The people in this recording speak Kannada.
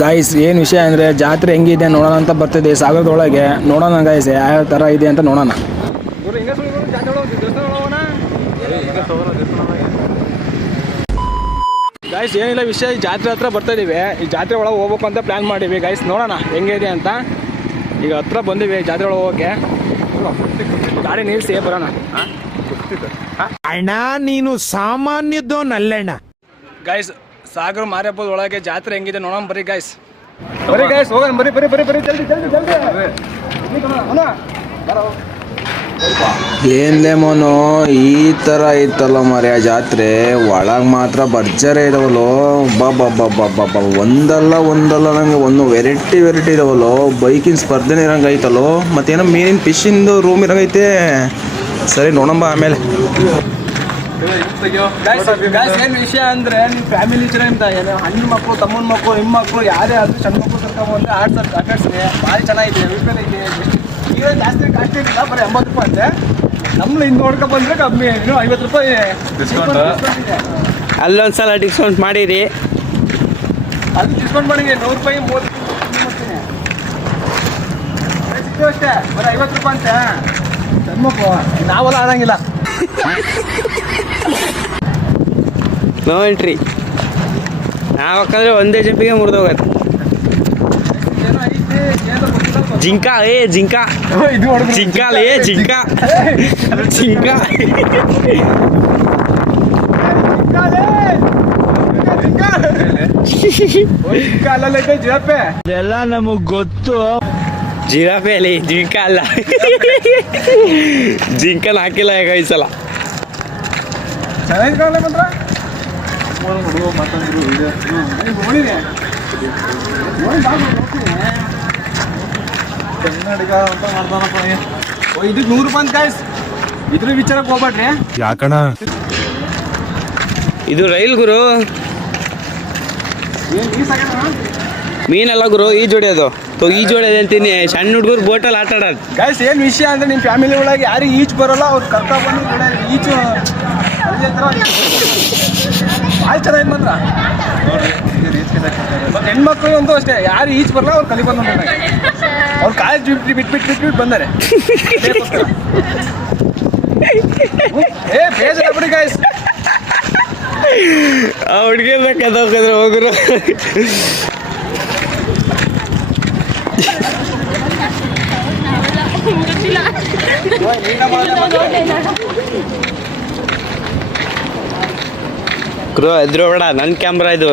ಗಾಯ್ಸ್ ಏನು ವಿಷಯ ಅಂದರೆ ಜಾತ್ರೆ ಹೆಂಗಿದೆ ನೋಡೋಣ ಅಂತ ಬರ್ತಿದ್ದೆ ಸಾಗರದೊಳಗೆ. ನೋಡೋಣ ಗಾಯ್ಸ್ ಯಾವ ಥರ ಇದೆ ಅಂತ ನೋಡೋಣ. ಗಾಯ್ಸ್ ಏನಿಲ್ಲ ವಿಷಯ, ಜಾತ್ರೆ ಹತ್ರ ಬರ್ತಾ ಇದೀವಿ. ಈ ಜಾತ್ರೆ ಒಳಗೆ ಹೋಗ್ಬೇಕು ಅಂತ ಪ್ಲ್ಯಾನ್ ಮಾಡೀವಿ ಗಾಯ್ಸ್. ನೋಡೋಣ ಹೆಂಗಿದೆ ಅಂತ. ಈಗ ಹತ್ರ ಬಂದಿವಿ ಜಾತ್ರೆ ಒಳಗೆ ಹೋಗೋಕ್ಕೆ. ಗಾಡಿ ನಿಲ್ಲಿಸಿ ಬರೋಣ. ಅಣ್ಣ ನೀನು ಸಾಮಾನ್ಯದೋನಲ್ಲಣ್ಣ. ಗಾಯ್ಸ್ ಸಾಗರ ಮಾರಿಹಬ್ಬದ ಒಳಗೆ ಜಾತ್ರೆ ಹೆಂಗಿದೆ ನೋಡೋಣ ಬರ್ರಿ ಗಾಯ್ಸ್. ಬರ್ರಿ ಗಾಯ್ಸ್ ಹೋಗೋಣ, ಬರ್ರಿ ಬರ್ರಿ ಬರ್ರಿ ಬರ್ರಿ ಜಲ್ದಿ ಜಲ್ದಿ ಜಲ್ದಿ. ಏನ್ಲೇ ಮೋನು ಈ ಥರ ಇತ್ತಲ್ಲ ಮರ್ಯ ಜಾತ್ರೆ ಒಳಗೆ ಮಾತ್ರ ಭರ್ಜರಿ ಇದಾವಲ್ಲೋ. ಬಾಬಾ ಒಂದಲ್ಲ ನಂಗೆ ಒಂದು ವೆರೈಟಿ ಇದಾವಲ್ಲೋ. ಬೈಕಿನ ಸ್ಪರ್ಧೆನೇ ಇರಂಗೆ ಐತಲ್ಲೋ. ಮತ್ತೇನೋ ಮೀನಿನ ಫಿಶಿಂದು ರೂಮ್ ಇರಂಗೈತೆ. ಸರಿ ನೋಡಂಬ ಆಮೇಲೆ. ಏನು ವಿಷಯ ಅಂದರೆ ನಿಮ್ಮ ಫ್ಯಾಮಿಲಿ ಜನ ಏನು ಅಣ್ಣ ಮಕ್ಕಳು, ತಮ್ಮನ ಮಕ್ಕಳು, ನಿಮ್ಮ ಮಕ್ಕಳು ಯಾರೇ ಆದರೂ ಸಣ್ಣ ಮಕ್ಕಳು ಕರ್ಕೊಂಡ್ಬಂದು ಆಟಾಡ್ಸಿದೆ. ಭಾರಿ ಚೆನ್ನಾಗಿದೆ. ವೀಪಲ್ ಐತೆ. ಈಗ ಜಾಸ್ತಿ ಕಾಸ್ಟ್ಲಿ ಇಲ್ಲ, ಬರೀ 80 ರೂಪಾಯಿ ಅಂತೆ. ನಮ್ಮನ್ನ ಹಿಂದೆ ನೋಡ್ಕೊಂಡು ಬಂದರೆ ಕಮ್ಮಿ, ಇನ್ನೂ 50 ರೂಪಾಯಿ ಡಿಸ್ಕೌಂಟ್. ಅಲ್ಲೊಂದ್ಸಲ ಡಿಸ್ಕೌಂಟ್ ಮಾಡಿರಿ. ಅಲ್ಲಿ ಡಿಸ್ಕೌಂಟ್ ಮಾಡಿ 100 ರೂಪಾಯಿ 30 ಸಿಗ್ತೀವಿ ಅಷ್ಟೇ. ಬರೀ 50 ರೂಪಾಯಿ ಅಂತೆ. ಸಣ್ಣ ಮಕ್ಕಳು ನಾವೆಲ್ಲ ಆಡಂಗಿಲ್ಲ. No entry. ನಾವು ಹಾಕಂದ್ರೆ ಒಂದೇ ಜಂಪಿಗೆ ಮುರಿದೋಗತ್ತೆ. ಜಿಂಕ ಜಿಂಕ ಜಿಂಕ ಜಿಂಕ ಜಿಂಕ ಎಲ್ಲ ನಮಗ್ ಗೊತ್ತು. ಜಿರಾಫೆ ಅಲ್ಲಿ ಜಿಂಕ ಅಲ್ಲ. ಜಿಂಕನ ಹಾಕಿಲ್ಲ ಈಗ ಈ ಸಲ. ಚೆನ್ನಾಗಿ ಮಾತ್ರ ಕನ್ನಡಿಗ ಅಂತ ಮಾಡ್ತಾನಪ್ಪ. ಇದಕ್ಕೆ 100 ರೂಪಾಯಿ ಗಾಯ್ಸ್. ಇದ್ರ ವಿಚಾರಕ್ಕೆ ಹೋಗ್ಬೇಡ್ರಿ. ಯಾಕಣ ಇದು ರೈಲ್ ಗುರು, ಮೀನಲ್ಲ ಗುರು. ಈ ಜೋಡಿ ಅದು ಈ ಜೋಡಿ ಅದೇ ಅಂತೀನಿ. ಸಣ್ಣ ಹುಡುಗರು ಬೋಟಲ್ಲಿ ಆಟ ಆಡೋದು. ಗಾಯ್ಸ್ ಏನು ವಿಷಯ ಅಂದರೆ ನಿಮ್ಮ ಫ್ಯಾಮಿಲಿ ಒಳಗೆ ಯಾರಿಗೆ ಈಜು ಬರೋಲ್ಲ ಅವ್ರು ಕರ್ಕೊಂಡ್ಬಂದು ಈಜು ಭಾಳ ಚೆನ್ನಾಗಿ ಮಾತ್ರ. ಮತ್ತು ಹೆಣ್ಮಕ್ಳು ಅಂತೂ ಅಷ್ಟೇ, ಯಾರು ಈಜು ಬರಲ್ಲ ಅವ್ರು ಕಲಿಬಂದು ಅವ್ರು ಕಾಲೇಜ್ ಬಿಟ್ಟು ಬಂದಾರೆ. ಬೇಜಾರ ಬಿಡಿ ಗಾಯ್ಸ್. ಆ ಹುಡುಗಿ ಬೇಕಾದ್ರೆ ಹೋಗ್ರು. ಗುರು ಎದ್ರೋಬೇಡ, ನನ್ನ ಕ್ಯಾಮ್ರಾ ಇದು.